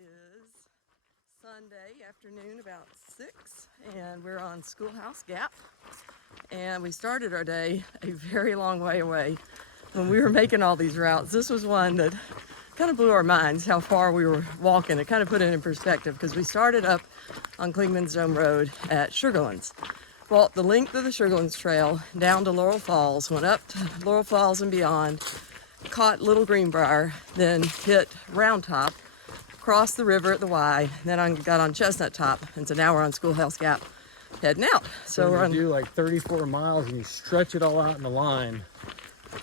is Sunday afternoon, about 6, and we're on Schoolhouse Gap. And we started our day a very long way away. When we were making all these routes, this was one that kind of blew our minds how far we were walking. It kind of put it in perspective because we started up on Clingman's Dome Road at Sugarlands. Walked the length of the Sugarlands Trail down to Laurel Falls, went up to Laurel Falls and beyond, caught Little Greenbrier, then hit Round Top, crossed the river at the Y, then I got on Chestnut Top, and so now we're on Schoolhouse Gap heading out. So we're do like 34 miles and you stretch it all out in the line.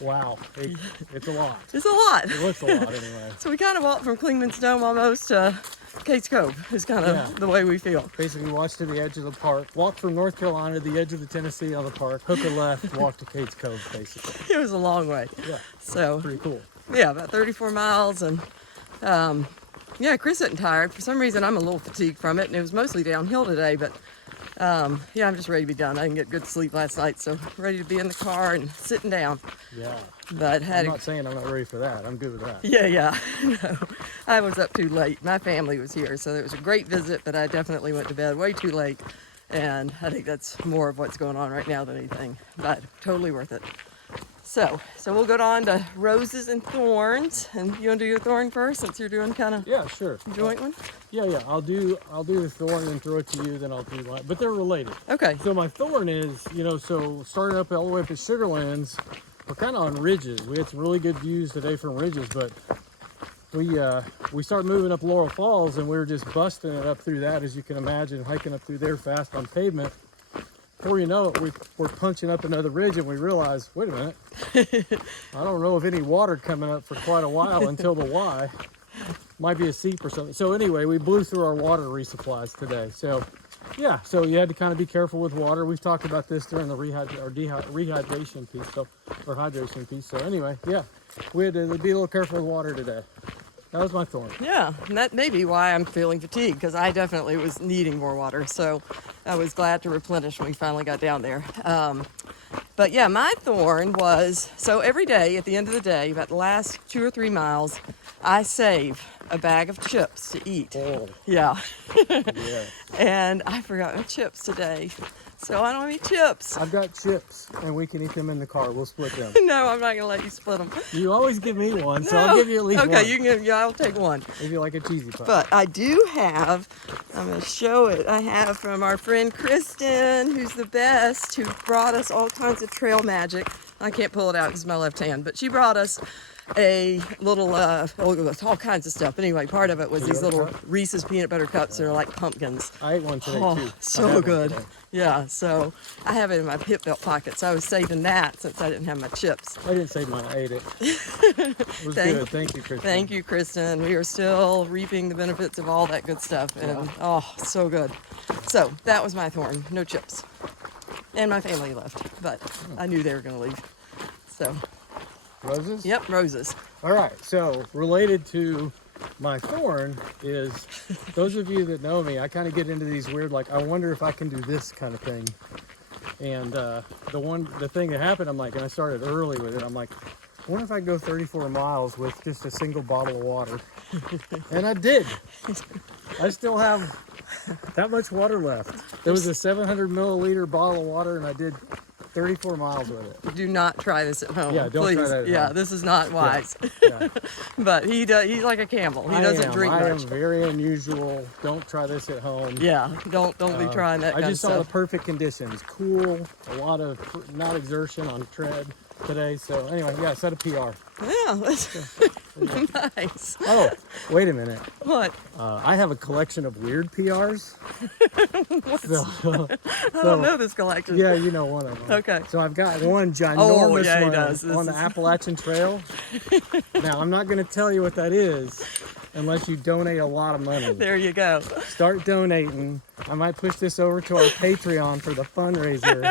Wow, it's a lot. It's a lot. It looks a lot anyway. So we kind of walked from Clingman's Dome almost to Kate's Cove is kind of the way we feel. Basically walk to the edge of the park, walk from North Carolina to the edge of the Tennessee on the park, hook a left, walk to Kate's Cove basically. It was a long way. Yeah, so pretty cool. Yeah, about 34 miles and yeah, Chris isn't tired. For some reason I'm a little fatigued from it and it was mostly downhill today, but yeah, I'm just ready to be done. I didn't get good sleep last night, so ready to be in the car and sitting down. Yeah. But I'm not saying I'm not ready for that. I'm good with that. Yeah. No, I was up too late. My family was here, so it was a great visit, but I definitely went to bed way too late. And I think that's more of what's going on right now than anything, but totally worth it. So we'll go on to roses and thorns. And you want to do your thorn first, since you're doing kind of sure joint one? Yeah. I'll do the thorn and throw it to you. Then I'll do light, but they're related. Okay. So my thorn is, so starting up all the way up at Sugarlands, we're kind of on ridges. We had some really good views today from ridges, but we started moving up Laurel Falls and we were just busting it up through that, as you can imagine, hiking up through there fast on pavement. Before you know it, we're punching up another ridge and we realize, wait a minute, I don't know of any water coming up for quite a while until the Y. Might be a seep or something. So anyway, we blew through our water resupplies today. So yeah, so you had to kind of be careful with water. We've talked about this during the rehydration piece, or hydration piece. So anyway, yeah, we had to be a little careful with water today. That was my thorn. Yeah, and that may be why I'm feeling fatigued, because I definitely was needing more water. So I was glad to replenish when we finally got down there. But yeah, my thorn was, so every day at the end of the day, about the last 2 or 3 miles, I save a bag of chips to eat. Oh. Yeah. Yeah. And I forgot my chips today. So I don't have any chips. I've got chips, and we can eat them in the car. We'll split them. No, I'm not going to let you split them. You always give me one, so I'll give you at least one. Okay, you can give, yeah, I'll take one. Maybe like a cheesy puff. But I do have, I'm going to show it, I have from our friend Kristen, who's the best, who brought us all kinds of trail magic. I can't pull it out because it's my left hand, but she brought us a little, all kinds of stuff. But anyway, part of it was these little Reese's peanut butter cups that are like pumpkins. I ate one today too. So good. Yeah, so I have it in my hip belt pocket. So I was saving that since I didn't have my chips. I didn't save mine, I ate it. It was good. Thank you, Kristen. Thank you, Kristen. We are still reaping the benefits of all that good stuff. And so good. So that was my thorn. No chips. And my family left, but I knew they were going to leave. So. Roses? Yep, roses. All right, so related to my thorn is, those of you that know me, I kind of get into these weird, like, I wonder if I can do this kind of thing. And the thing that happened, I'm like, and I started early with it, I'm like, I wonder if I could go 34 miles with just a single bottle of water. And I did. I still have that much water left. There was a 700 milliliter bottle of water and I did 34 miles with it. Do not try this at home. Yeah, don't please. try that at home. This is not wise. Yeah. But he's like a camel. He doesn't drink much. I am very unusual. Don't try this at home. Yeah, don't be trying that kind of stuff. I just saw the perfect conditions. Cool, a lot of not exertion on tread today. So anyway, yeah, set a PR. Yeah, that's nice. Oh, wait a minute. What? I have a collection of weird PRs. I don't know this collection. Yeah, you know one of them. Okay. So I've got one ginormous one on the Appalachian Trail. Now, I'm not going to tell you what that is unless you donate a lot of money. There you go. Start donating. I might push this over to our Patreon for the fundraiser,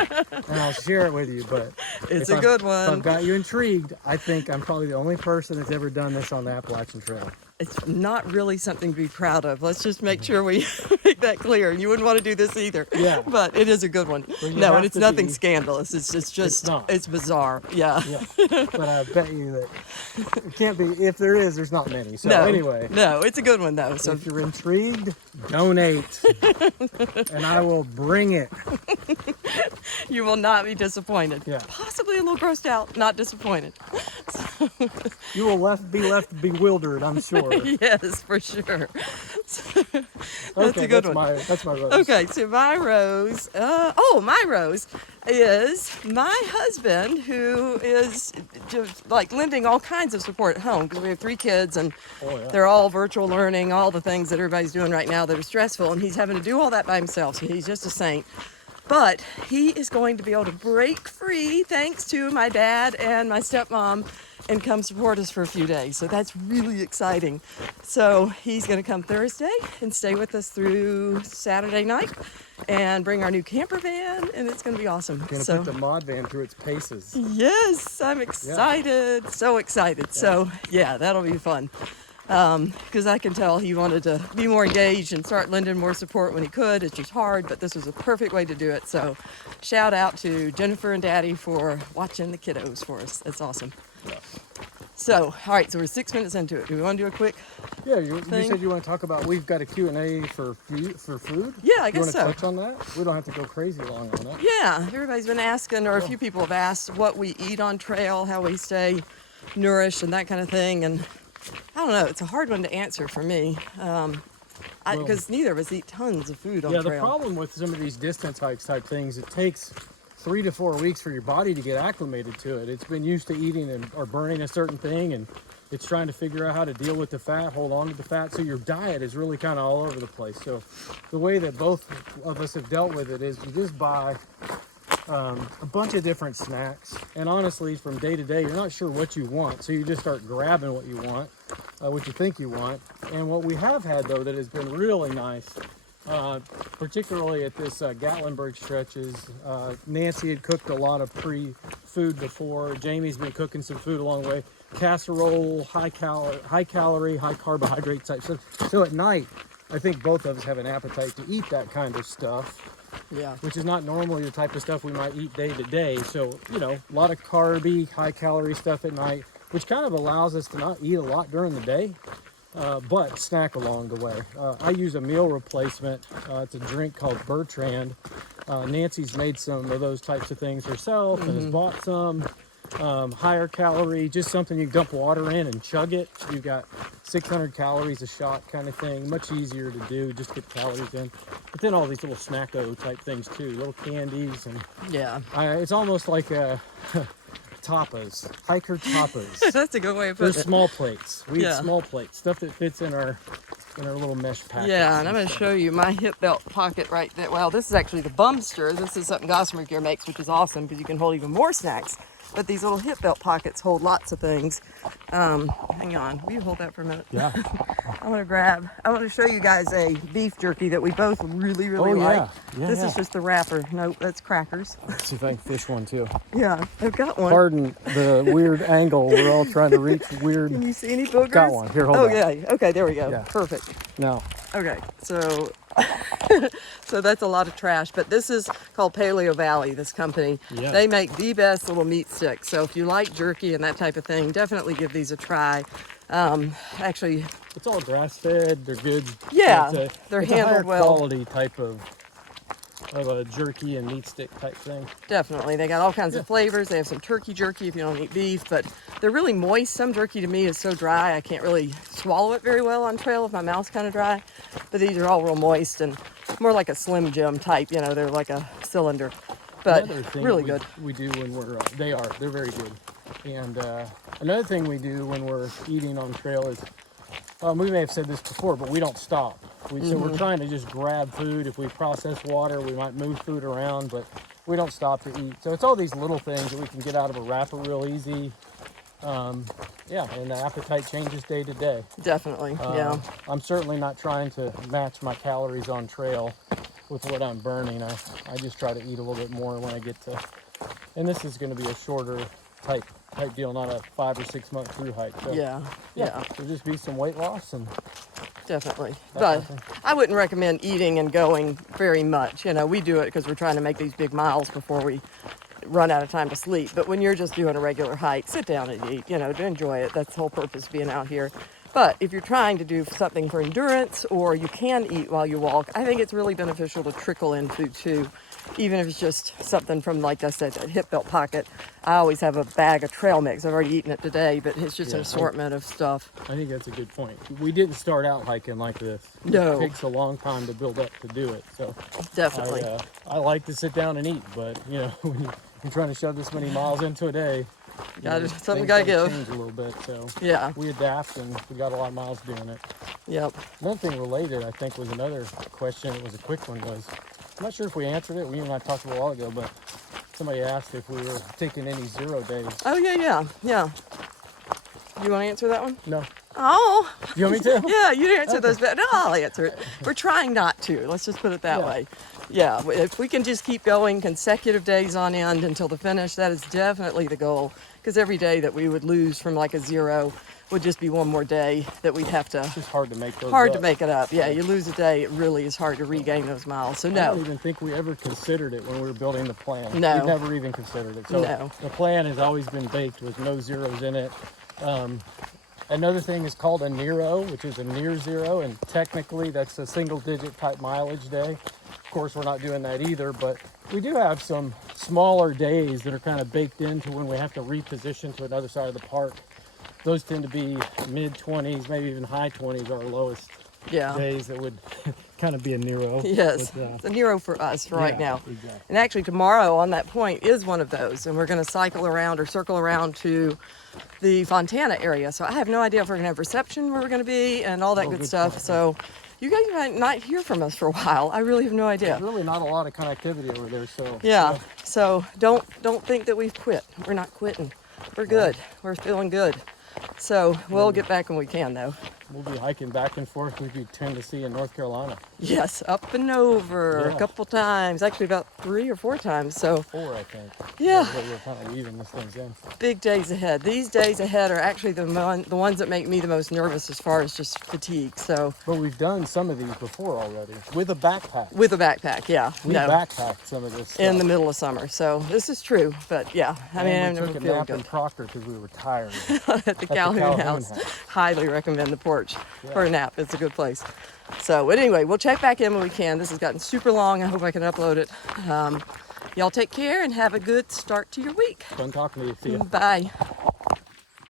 and I'll share it with you. But it's a good If one. I've got you intrigued, I think I'm probably the only person that's ever done this on the Appalachian Trail. it's not really something to be proud of. Let's just make sure we make that clear. You wouldn't want to do this either. Yeah. But it is a good one. Well, you No, have and it's to nothing be- scandalous. It's just, not. it's bizarre. Yeah. Yeah. But I bet you that it can't be. If there is, there's not many. So No. anyway, No, it's a good one though. So if you're intrigued, donate, and I will bring it. you will not be disappointed. Yeah. Possibly a little grossed out, not disappointed. You will be left bewildered, I'm sure. Yes, for sure. That's a good one. That's my rose. Okay, so my rose, my rose is my husband, who is just like lending all kinds of support at home because we have 3 kids and Oh, yeah. they're all virtual learning, all the things that everybody's doing right now that are stressful, and he's having to do all that by himself, so he's just a saint. But he is going to be able to break free thanks to my dad and my stepmom and come support us for a few days. So that's really exciting. So he's going to come Thursday and stay with us through Saturday night and bring our new camper van, and it's going to be awesome. Gonna So put the mod van through its paces. yes, I'm excited. So excited. So yeah, that'll be fun. Because I can tell he wanted to be more engaged and start lending more support when he could. It's just hard, but this was a perfect way to do it. So shout out to Jennifer and Daddy for watching the kiddos for us. That's awesome. Yeah. So, all right, so we're 6 minutes into it. Do we want to do a quick? Yeah, you Thing. said you want to talk about. We've got a Q&A for food. Yeah, I You guess want to so. touch on that? We don't have to go crazy long on that. Yeah, everybody's been asking, or a few people have asked what we eat on trail, how we stay nourished and that kind of thing. And I don't know, it's a hard one to answer for me. Because neither of us eat tons of food on Yeah, trail. the problem with some of these distance hikes type things, it takes 3 to 4 weeks for your body to get acclimated to it. It's been used to eating or burning a certain thing, and it's trying to figure out how to deal with the fat, hold on to the fat. So your diet is really kind of all over the place. So the way that both of us have dealt with it is you just buy a bunch of different snacks, and honestly, from day to day, you're not sure what you want, so you just start grabbing what you want, what you think you want. And what we have had, though, that has been really nice, particularly at this Gatlinburg stretches, Nancy had cooked a lot of pre-food before. Jamie's been cooking some food along the way. Casserole, high calorie, high carbohydrate type stuff. So at night, I think both of us have an appetite to eat that kind of stuff. Yeah. Which is not normally the type of stuff we might eat day to day. So, you know, a lot of carby, high calorie stuff at night, which kind of allows us to not eat a lot during the day, but snack along the way. I use a meal replacement. It's a drink called Bertrand. Nancy's made some of those types of things herself and has bought some. Higher calorie, just something you dump water in and chug it. You got 600 calories a shot kind of thing. Much easier to do, just get calories in. But then all these little snacko type things too, little candies, and Yeah. it's almost like a tapas, hiker tapas. That's a good way of They're putting it. small plates. We Yeah. eat small plates, stuff that fits in our little mesh packets. Yeah, and I'm going to show you my hip belt pocket right there. Well, this is actually the Bumster. This is something Gossamer Gear makes, which is awesome because you can hold even more snacks. But these little hip belt pockets hold lots of things. Hang on, will you hold that for a minute? Yeah. I want to show you guys a beef jerky that we both really, really Oh, like. yeah. Yeah, This yeah. is just the wrapper. Nope, that's crackers. Let's see if I can fish one too. Yeah, I've got one. Pardon the weird angle. We're all trying to reach weird. Can you see any boogers? Got one. Here, hold oh, on. yeah. Okay, there we go. Yeah. Perfect. No. Okay, so so that's a lot of trash, but this is called Paleo Valley, this company. Yeah. They make the best little meat sticks. So if you like jerky and that type of thing, definitely give these a try. Actually, It's all grass fed. They're good. Yeah, It's they're it's a handled higher well. quality type of a jerky and meat stick type thing. definitely. They got all kinds of flavors. They have some turkey jerky if you don't eat beef, but they're really moist. Some jerky to me is so dry I can't really swallow it very well on trail if my mouth's kind of dry. But these are all real moist and more like a Slim Jim type. You know, they're like a cylinder, but Another thing really we, good. we do when we're they're very good. And another thing we do when we're eating on trail is we may have said this before, but we don't stop. So we're trying to just grab food. If we process water, we might move food around, but we don't stop to eat. So it's all these little things that we can get out of a wrapper real easy. And the appetite changes day to day. Definitely, yeah. I'm certainly not trying to match my calories on trail with what I'm burning. I just try to eat a little bit more when I get to, and this is going to be a shorter type type deal, not a 5 or 6 month through hike. So, Yeah. there'll just be some weight loss and Definitely. that But kind of thing. I wouldn't recommend eating and going very much. You know, we do it because we're trying to make these big miles before we run out of time to sleep. But when you're just doing a regular hike, sit down and eat, you know, to enjoy it. That's the whole purpose of being out here. But if you're trying to do something for endurance or you can eat while you walk, I think it's really beneficial to trickle in food too. Even if it's just something from, like I said, that hip belt pocket. I always have a bag of trail mix. I've already eaten it today, but it's just an assortment of stuff. I think that's a good point. We didn't start out hiking like this. No. It takes a long time to build up to do it. So Definitely. I like to sit down and eat, but you know, when you're trying to shove this many miles into a day, Something things gotta give. change a little bit. So Yeah. we adapt, and we got a lot of miles doing it. Yep. One thing related, I think, was another question. It was a quick one. I'm not sure if we answered it. We and I talked a while ago, but somebody asked if we were taking any 0 days. Oh, yeah. You want to answer that one? No. Oh. You want me to? Yeah, you didn't answer those, but no, I'll answer it. We're trying not to. Let's just put it that way. Yeah, if we can just keep going consecutive days on end until the finish, that is definitely the goal. Because every day that we would lose from like a 0 would just be one more day that we'd have to. It's just hard to make those Hard up. to make it up. Yeah, you lose a day, it really is hard to regain those miles. So I don't no. even think we ever considered it when we were building the plan. No. We never even considered it. So No. the plan has always been baked with no zeros in it. Another thing is called a Nero, which is a near zero, and technically that's a single-digit type mileage day. Of course, we're not doing that either, but we do have some smaller days that are kind of baked into when we have to reposition to another side of the park. Those tend to be mid-20s, maybe even high 20s, our lowest Yeah. days that would kind of be a Nero. Yes, But, it's a Nero for us right yeah, now. exactly. And actually tomorrow on that point is one of those, and we're going to cycle around or circle around to the Fontana area. So I have no idea if we're going to have reception where we're going to be and all that good good stuff. point. So you guys might not hear from us for a while. I really have no idea. There's really not a lot of connectivity over there, so Yeah. So don't think that we've quit. We're not quitting. We're good. We're feeling good. So we'll get back when we can, though. we'll be hiking back and forth between Tennessee and North Carolina. Yes, up and over Yeah. a couple times, actually about 3 or 4 times. So 4, I think. Yeah. We're kind of weaving these things in. big days ahead. These days ahead are actually the ones that make me the most nervous as far as just fatigue. So But we've done some of these before already with a backpack. with a backpack, yeah, We backpacked some of this stuff. in the middle of summer. So this is true, but yeah, I mean, and I'm we took a feeling nap in good Proctor because we were tired. at the Calhoun House. Highly recommend the porch for a nap. It's a good place. So, but anyway, we'll check back in when we can. This has gotten super long. I hope I can upload it. Y'all take care and have a good start to your week. Fun talking to you. See ya. Bye.